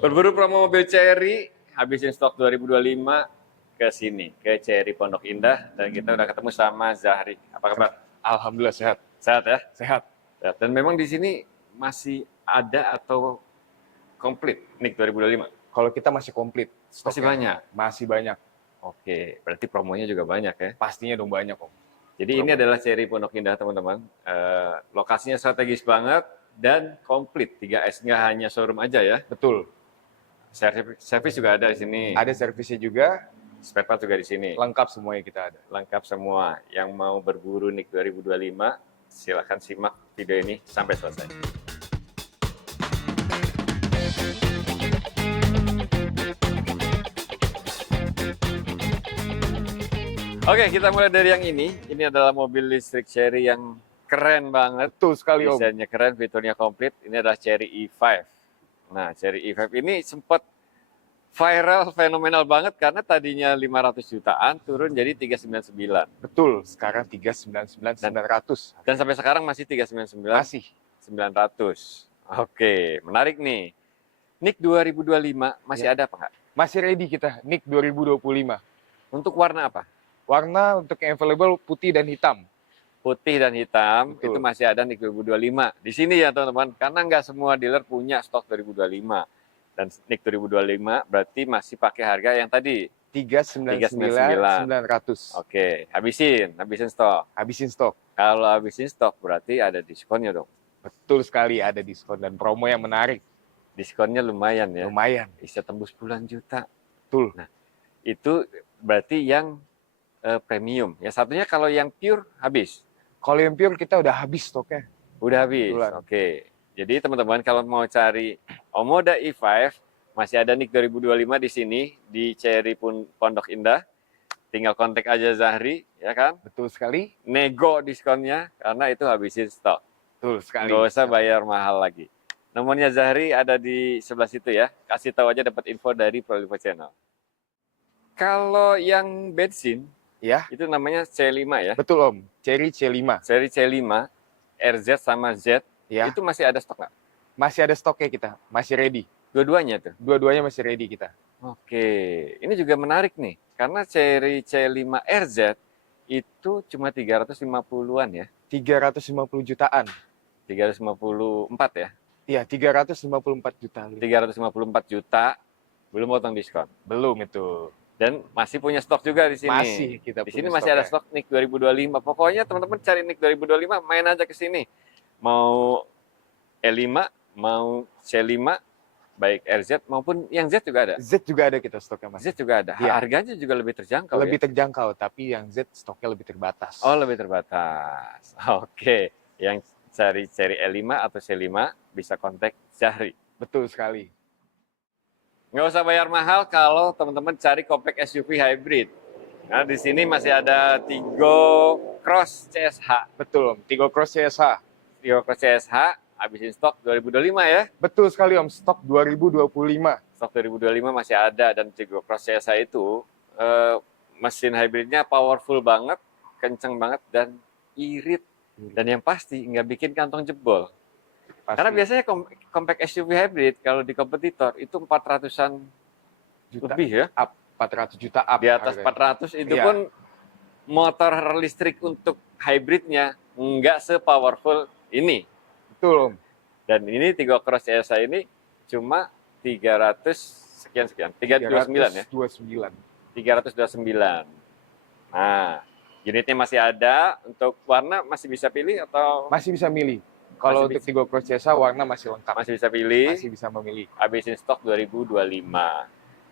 Berburu promo mobil Chery, habisin stok 2025 ke sini, ke Chery Pondok Indah, dan kita udah ketemu sama Zahri. Apa kabar? Alhamdulillah sehat. Sehat ya? Sehat. Dan memang di sini masih ada atau komplit NIK 2025? Kalau kita masih komplit. Masih banyak? Masih banyak. Oke, berarti promonya juga banyak ya? Pastinya dong banyak, Om. Jadi ini adalah Chery Pondok Indah, teman-teman. Lokasinya strategis banget dan komplit. 3S, nggak hanya showroom aja ya? Betul. Servis juga ada di sini. Ada servisnya juga. Spare part juga di sini. Lengkap semuanya kita ada. Lengkap semua. Yang mau berburu NIK 2025, silakan simak video ini sampai selesai. Oke, kita mulai dari yang ini. Ini adalah mobil listrik Chery yang keren banget. Betul sekali, Om. Desainnya keren, fiturnya komplit. Ini adalah Chery E5. Nah, Chery E5 ini sempat viral, fenomenal banget karena tadinya 500 jutaan turun jadi 399. Betul, sekarang 399.900. Dan sampai sekarang masih 399. Masih 900. Oke, menarik nih. NIK 2025 masih ada apa nggak? Masih ready kita, NIK 2025. Untuk warna apa? Warna untuk yang available putih dan hitam. Putih dan hitam. Betul. Itu masih ada NIK 2025. Di sini ya teman-teman, karena nggak semua dealer punya stok 2025. Dan NIK 2025 berarti masih pakai harga yang tadi. 399.900. Oke, habisin stok. Habisin stok. Kalau habisin stok berarti ada diskonnya dong. Betul sekali, ada diskon dan promo yang menarik. Diskonnya lumayan ya. Lumayan. Bisa tembus puluhan juta. Betul. Nah, itu berarti yang premium. Yang satunya kalau yang pure habis. Kalau yang pure kita udah habis stoknya. Udah habis. Betulan. Oke. Jadi teman-teman kalau mau cari Omoda E5 masih ada NIK 2025 di sini di Chery Pondok Indah. Tinggal kontak aja Zahri, ya kan? Betul sekali. Nego diskonnya karena itu habisin stok. Betul sekali. Nggak usah bayar mahal lagi. Nomornya Zahri ada di sebelah situ ya. Kasih tahu aja dapat info dari Prolivo Channel. Kalau yang bensin, Ya. itu namanya C5 ya. Betul, Om. Chery C5. Seri C5, RZ sama Z, Ya. itu masih ada stok nggak? Masih ada stoknya kita. Masih ready. Dua-duanya tuh? Dua-duanya masih ready kita. Oke, ini juga menarik nih. Karena seri C5 RZ itu cuma 350-an ya. 350 jutaan. 354 ya. Iya, 354 juta. 354 juta, belum potong diskon. Belum itu. Dan masih punya stok juga di sini. Masih kita Di punya sini masih ada stok NIK 2025. Pokoknya teman-teman cari NIK 2025, main aja ke sini. Mau E5, mau C5, baik RZ maupun yang Z juga ada. Z juga ada kita stoknya, Mas. Z juga ada. Iya. Harganya juga lebih terjangkau Lebih ya? terjangkau, tapi yang Z stoknya lebih terbatas. Oh, lebih terbatas. Oke. Yang cari seri E5 atau C5 bisa kontak Zahri. Betul sekali. Nggak usah bayar mahal kalau teman-teman cari compact SUV hybrid. Nah, di sini masih ada Tigo Cross CSH. Betul, Om. Tigo Cross CSH. Tigo Cross CSH, habisin stok 2025 ya. Betul sekali, Om. Stok 2025. Stok 2025 masih ada, dan Tigo Cross CSH itu mesin hybridnya powerful banget, kenceng banget, dan irit. Dan yang pasti nggak bikin kantong jebol. Pasti. Karena biasanya compact SUV hybrid kalau di kompetitor itu 400-an Juta lebih ya. up, 400 juta up. Di atas harganya. 400 itu Iya. pun motor listrik untuk hybridnya nggak se-powerful ini. Betul, Om. Dan ini Tigo Cross CSH ini cuma 300 sekian. 329 ya. 329. 329. Nah, unitnya masih ada. Untuk warna masih bisa pilih atau Masih bisa milih. Kalau Masih untuk Tigo Cross CSH warna masih lengkap. masih bisa pilih? Masih bisa memilih. Habisin stok 2025.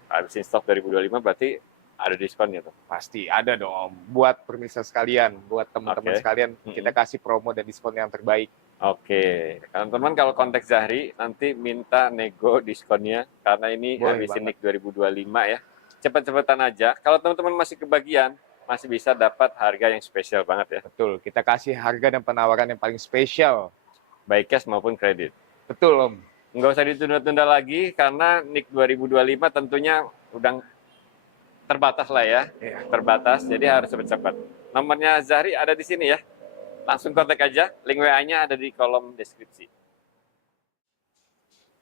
Habisin stok 2025 berarti ada diskonnya tuh. Pasti ada dong, Om. Buat pemirsa sekalian, buat teman-teman Oke. sekalian, kita kasih promo dan diskon yang terbaik. Oke, teman-teman kalau kontak Zahri nanti minta nego diskonnya karena ini Boleh habisin banget. NIK 2025 ya. Cepet-cepetan aja. Kalau teman-teman masih kebagian, masih bisa dapat harga yang spesial banget ya. Betul, kita kasih harga dan penawaran yang paling spesial. Baik cash maupun kredit. Betul, Om. Nggak usah ditunda-tunda lagi karena NIK 2025 tentunya udah terbatas lah ya. Iya. Terbatas, jadi harus cepat-cepat. Nomornya Zahri ada di sini ya. Langsung kontak aja, link WA-nya ada di kolom deskripsi.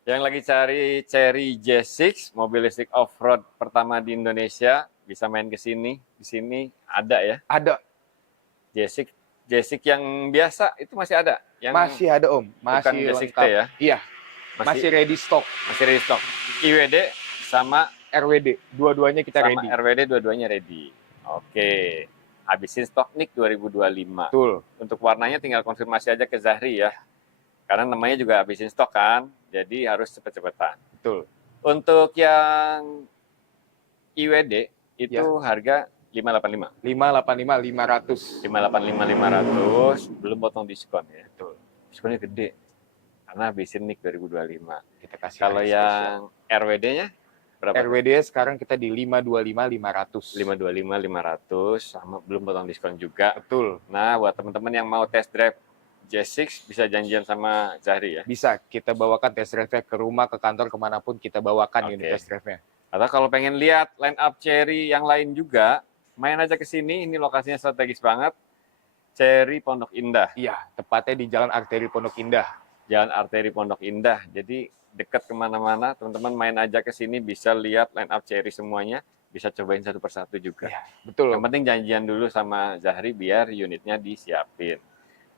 Yang lagi cari Chery J6, mobil listrik off-road pertama di Indonesia, bisa main ke sini. Di sini ada ya. Ada, J6, J6 yang biasa itu masih ada. Yang masih ada Om, bukan masih J6T lengkap. ya. Iya, masih ready stock. Masih ready stock. IWD sama RWD, dua-duanya kita sama ready. RWD dua-duanya ready. Oke. Habisin stok NIK 2025. Betul. Untuk warnanya tinggal konfirmasi aja ke Zahri ya. Karena namanya juga habisin stok kan. Jadi harus cepet-cepetan. Betul. Untuk yang IWD itu Ya. harga 585. 585 500. 585 500 belum potong diskon ya. Betul. Diskonnya gede. Karena habisin NIK 2025. Kita kasih Kalau harga spesial. yang RWD-nya berapa? RWD sekarang kita di 525 500. 525 500 sama belum potong diskon juga. Betul. Nah, buat teman-teman yang mau test drive J6 bisa janjian sama Zahri ya. Bisa kita bawakan test drive-nya ke rumah, ke kantor, kemanapun kita bawakan Oke. unit test drive-nya. Atau kalau pengen lihat line up Chery yang lain juga, main aja ke sini. Ini lokasinya strategis banget. Chery Pondok Indah. Iya, tepatnya di Jalan Arteri Pondok Indah. Jalan Arteri Pondok Indah. Jadi dekat kemana-mana, teman-teman main aja ke sini bisa lihat line up Chery semuanya. Bisa cobain satu persatu juga. Iya, betul. Yang penting janjian dulu sama Zahri biar unitnya disiapin.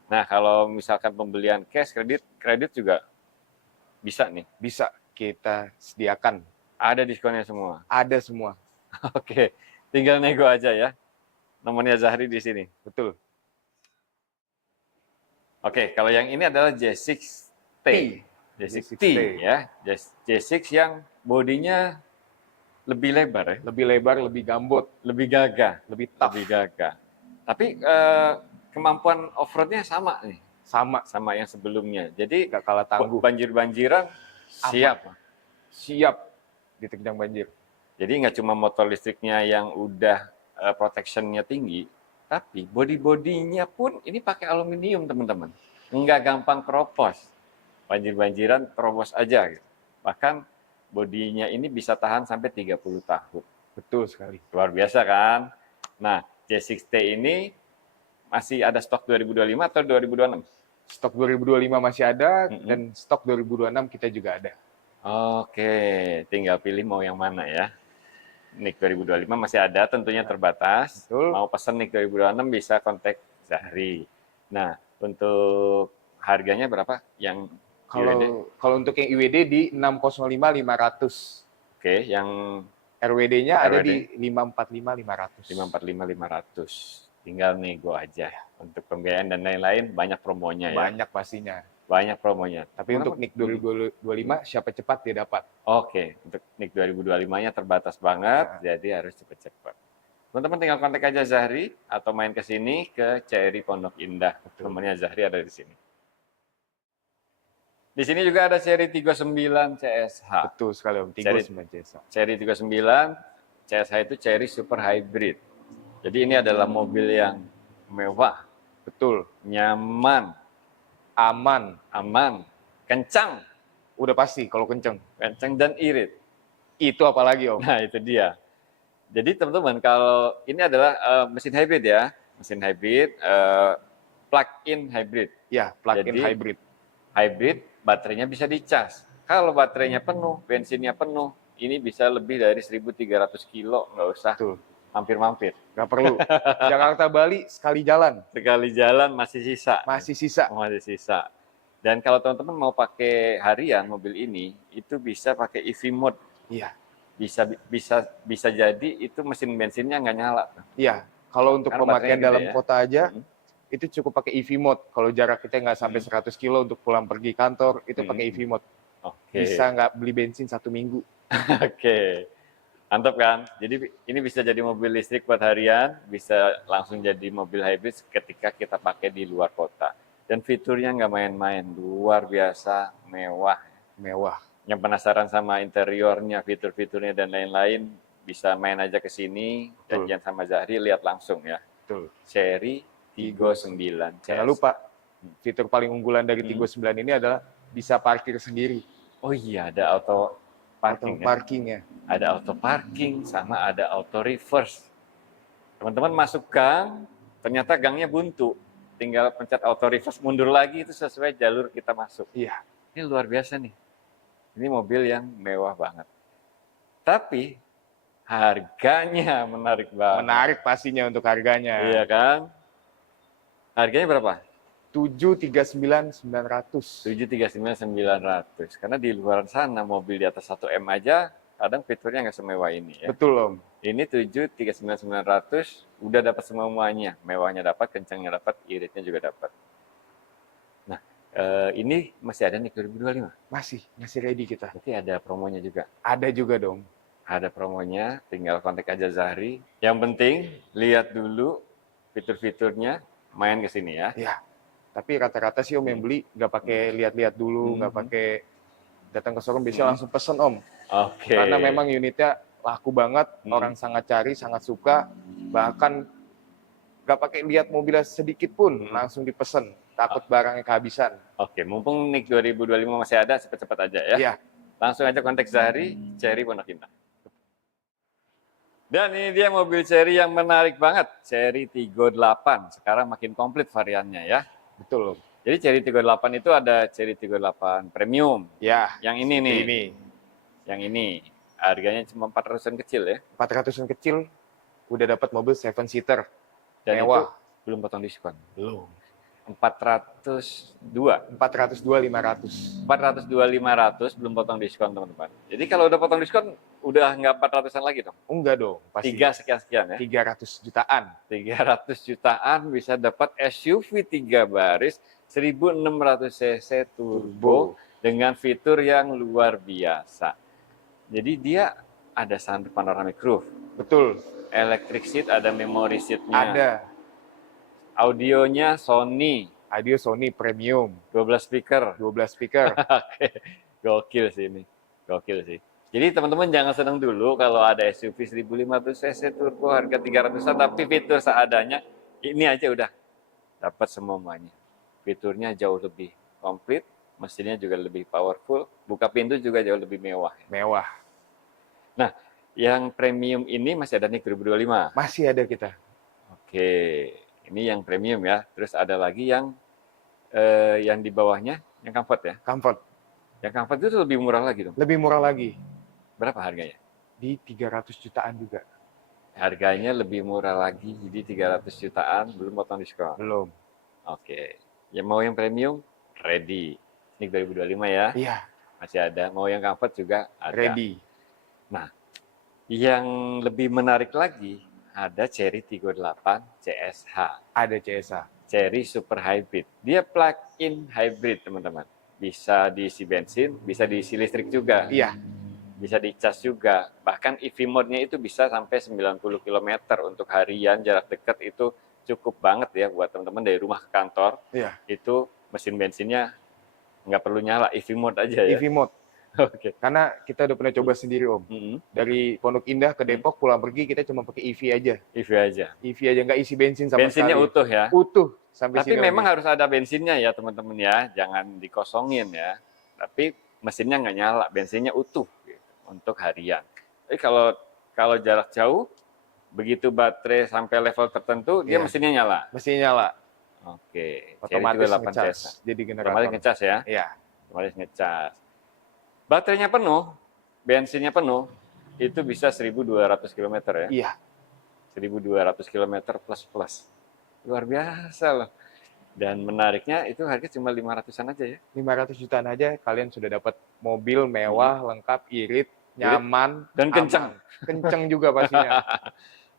Nah, kalau misalkan pembelian cash, kredit juga bisa nih. Bisa kita sediakan. Ada diskonnya semua. Ada semua. Oke, tinggal nego aja ya. Nomornya Zahri di sini. Betul. Oke, kalau yang ini adalah J6T. J6T ya. J6 yang bodinya lebih lebar ya. Lebih lebar, lebih gambot, Lebih gagah. lebih tough. Lebih gagah. Tapi kemampuan off-road-nya sama nih. Sama yang sebelumnya. Jadi Nggak kalah tangguh. banjir-banjiran siap. Siap diterjang banjir. Jadi nggak cuma motor listriknya yang udah protection-nya tinggi, tapi body-bodinya pun ini pakai aluminium, teman-teman. Nggak gampang keropos. Banjir-banjiran terobos aja. Gitu. Bahkan bodinya ini bisa tahan sampai 30 tahun. Betul sekali. Luar biasa kan? Nah, J6T ini masih ada stok 2025 atau 2026? Stok 2025 masih ada, Mm-mm. dan stok 2026 kita juga ada. Oke, tinggal pilih mau yang mana ya. NIK 2025 masih ada, tentunya terbatas. Betul. Mau pesen NIK 2026 bisa kontak Zahri. Nah, untuk harganya berapa yang IWD? Kalau untuk yang IWD di 605 500. Oke, yang RWD-nya ada RWD? di 545 500. 545 500. Tinggal nego aja. Untuk pembiayaan dan lain-lain banyak promonya ya. Banyak pastinya. Banyak promonya. Tapi untuk NIK 2025 siapa cepat dia dapat. Oke, untuk NIK 2025-nya terbatas banget, jadi harus cepet-cepet. Teman-teman tinggal kontak aja Zahri atau main ke sini ke Chery Pondok Indah. Nomornya Zahri ada di sini. Di sini juga ada Chery 39 CSH. Betul sekali Om, 39 CSH. Chery 39 CSH itu Chery Super Hybrid. Jadi ini adalah mobil yang mewah, Betul. nyaman, Aman. kencang Udah pasti kalau kenceng. dan irit. Itu apalagi Om? Nah, itu dia. Jadi teman-teman, kalau ini adalah mesin hybrid ya, mesin hybrid, plug-in hybrid. Ya, plug-in Jadi, hybrid. Hybrid, baterainya bisa dicas. Kalau baterainya penuh, bensinnya penuh, ini bisa lebih dari 1.300 kilo, nggak usah Betul. mampir-mampir. Nggak perlu. Jakarta Bali sekali jalan. Sekali jalan masih sisa. Masih sisa. Masih sisa. Dan kalau teman-teman mau pakai harian mobil ini, itu bisa pakai EV mode. Iya. Bisa jadi itu mesin bensinnya nggak nyala. Iya. Kalau untuk Karena pemakaian baterainya dalam gede ya. kota aja, Hmm. itu cukup pakai EV mode. Kalau jarak kita nggak sampai 100 kilo untuk pulang pergi kantor, itu pakai EV mode. Oke. Bisa nggak beli bensin 1 minggu. Oke. Mantap kan? Jadi ini bisa jadi mobil listrik buat harian, bisa langsung jadi mobil hybrid ketika kita pakai di luar kota. Dan fiturnya nggak main-main, luar biasa, mewah. Mewah. Yang penasaran sama interiornya, fitur-fiturnya dan lain-lain, bisa main aja ke sini, Betul. janjian sama Zahri, lihat langsung ya. Betul. Chery 39. Jangan lupa, fitur paling unggulan dari Tigo 9 ini adalah bisa parkir sendiri. Oh iya, ada auto parking Atau ya. parkingnya. Ada auto parking, sama ada auto reverse. Teman-teman masuk gang, ternyata gangnya buntu. Tinggal pencet auto reverse, mundur lagi itu sesuai jalur kita masuk. Iya. Ini luar biasa nih. Ini mobil yang mewah banget. Tapi harganya menarik banget. Menarik pastinya untuk harganya. Iya kan? Harganya berapa? 739.900. 739.900. Karena di luar sana mobil di atas 1M aja kadang fiturnya nggak semewah ini ya. Betul Om. Ini 739.900 udah dapat semuanya. Mewahnya dapat, kencangnya dapat, iritnya juga dapat. Nah, ini masih ada nih 2025. Masih ready kita. Berarti ada promonya juga. Ada juga dong. Ada promonya, tinggal kontak aja Zahri. Yang penting lihat dulu fitur-fiturnya, main ke sini ya. Ya. Tapi rata-rata sih Om yang beli nggak pakai lihat-lihat dulu, nggak pakai datang ke showroom, biasanya langsung pesen Om. Oke. Karena memang unitnya laku banget, orang sangat cari, sangat suka, bahkan nggak pakai lihat mobilnya sedikit pun, langsung dipesen, takut barangnya kehabisan. Oke, mumpung NIK 2025 masih ada, cepat-cepat aja ya. Iya. Langsung aja kontak Zahri, Cherry Pondok Indah. Dan ini dia mobil Cherry yang menarik banget, Cherry Tiggo 8. Sekarang makin komplit variannya ya. Betul Om. Jadi Cherry Tiggo 8 itu ada Cherry Tiggo 8 Premium. Ya. Yang ini nih. Ini. Yang ini. Harganya cuma 400-an kecil ya. 400-an kecil, udah dapat mobil 7-seater. Dan Mewah. itu belum potong diskon. Belum. 402. 402.500. 402.500 belum potong diskon teman-teman. Jadi kalau udah potong diskon, udah nggak 400-an lagi dong. Enggak dong, pasti. 3 sekian-sekian ya. 300 jutaan. 300 jutaan bisa dapat SUV 3 baris 1600 cc turbo dengan fitur yang luar biasa. Jadi dia ada sunroof panoramic roof, Betul. electric seat, ada memory seat-nya. Ada. Audionya Sony, Audio Sony Premium, 12 speaker. 12 speaker. Oke, gokil sih ini. Gokil sih. Jadi teman-teman jangan senang dulu kalau ada SUV 1500 cc turbo harga 300-an, tapi fitur seadanya ini aja udah dapat semuanya. Fiturnya jauh lebih komplit, mesinnya juga lebih powerful, buka pintu juga jauh lebih mewah. Mewah. Nah, yang premium ini masih ada nih 2025. Masih ada kita. Oke, ini yang premium ya. Terus ada lagi yang di bawahnya, yang comfort ya. Comfort. Yang comfort itu lebih murah lagi dong. Lebih murah lagi. Berapa harganya? Di 300 jutaan juga. Harganya lebih murah lagi, jadi 300 jutaan, belum potong diskon. Belum. Oke. Yang mau yang premium, ready. Ini 2025 ya. Iya, Masih ada. Mau yang comfort juga ada. ready. Nah, yang lebih menarik lagi, ada Cherry Tiggo 8 CSH. Ada CSA. Cherry Super Hybrid. Dia plug-in hybrid, teman-teman. Bisa diisi bensin, bisa diisi listrik juga. Iya, Bisa dicas juga. Bahkan EV mode-nya itu bisa sampai 90 km untuk harian, jarak dekat itu cukup banget ya buat teman-teman dari rumah ke kantor. iya. Itu mesin bensinnya nggak perlu nyala, EV mode aja ya. EV mode. Oke. Karena kita udah pernah coba sendiri Om. Dari Pondok Indah ke Depok pulang pergi kita cuma pakai EV aja. EV aja. EV aja, nggak isi bensin sama Bensinnya sekali. utuh ya. Utuh sampai Tapi sini. memang lagi. harus ada bensinnya ya teman-teman ya, jangan dikosongin ya. Tapi mesinnya nggak nyala, bensinnya utuh gitu, untuk harian. Tapi kalau jarak jauh, begitu baterai sampai level tertentu, dia Iya. mesinnya nyala. Mesinnya nyala. Oke, Otomatis Cherry Tiggo 8 ngecas. CSH. Jadi Otomatis generator. ngecas ya, Iya. otomatis ngecas. Baterainya penuh, bensinnya penuh, itu bisa 1.200 km ya. Iya. 1.200 km plus. Luar biasa loh. Dan menariknya itu harga cuma 500-an aja ya. 500 jutaan aja kalian sudah dapat mobil mewah, lengkap, irit, nyaman, dan kencang. aman. Kencang juga pastinya.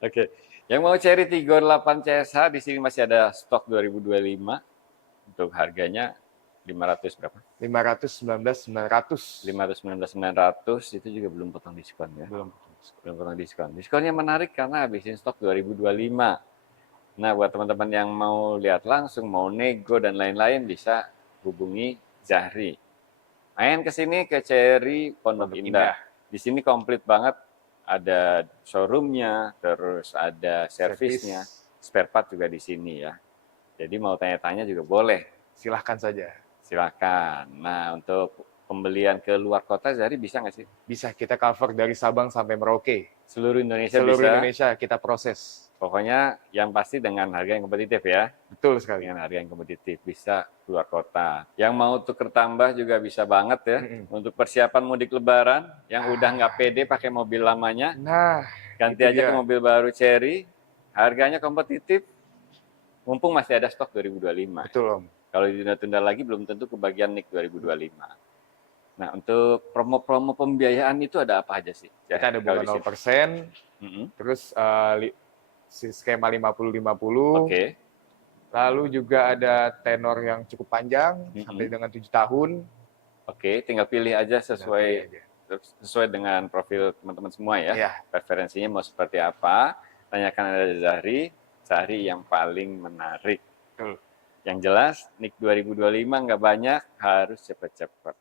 Oke. Yang mau Cherry Tiggo 8 CSH di sini masih ada stok 2025. Untuk harganya 500 berapa? 519.900. 519.900 itu juga belum potong diskon ya. Belum. Belum potong diskon. Diskonnya menarik karena habisin stok 2025. Nah, buat teman-teman yang mau lihat langsung, mau nego dan lain-lain bisa hubungi Zahri. Main ke sini ke Cherry Pondok Indah. Di sini komplit banget. Ada showroomnya, terus ada servisnya, spare part juga di sini ya. Jadi mau tanya-tanya juga boleh. Silahkan saja. Silakan. Nah, untuk pembelian ke luar kota, Zahri bisa nggak sih? Bisa kita cover dari Sabang sampai Merauke. Seluruh Indonesia Seluruh bisa. Indonesia kita proses. Pokoknya yang pasti dengan harga yang kompetitif ya. Betul sekali. Dengan harga yang kompetitif, bisa keluar kota. Yang mau tuker tambah juga bisa banget ya. Untuk persiapan mudik lebaran, yang udah nggak pede pakai mobil lamanya, Nah, ganti itu aja dia. ke mobil baru Chery, harganya kompetitif, mumpung masih ada stok 2025. Betul Om. Kalau ditunda-tunda lagi, belum tentu kebagian NIK 2025. Nah, untuk promo-promo pembiayaan itu ada apa aja sih? Kita ada bunga Kalau di sini? 0%, Mm-mm. terus skema 50-50, Oke. lalu juga ada tenor yang cukup panjang, sampai dengan 7 tahun. Oke, tinggal pilih aja Pilih sesuai aja. dengan profil teman-teman semua ya. Iya. Preferensinya mau seperti apa? Tanyakan ada Zahri, cari yang paling menarik. Betul. Yang jelas, NIK 2025 nggak banyak, harus cepat-cepat.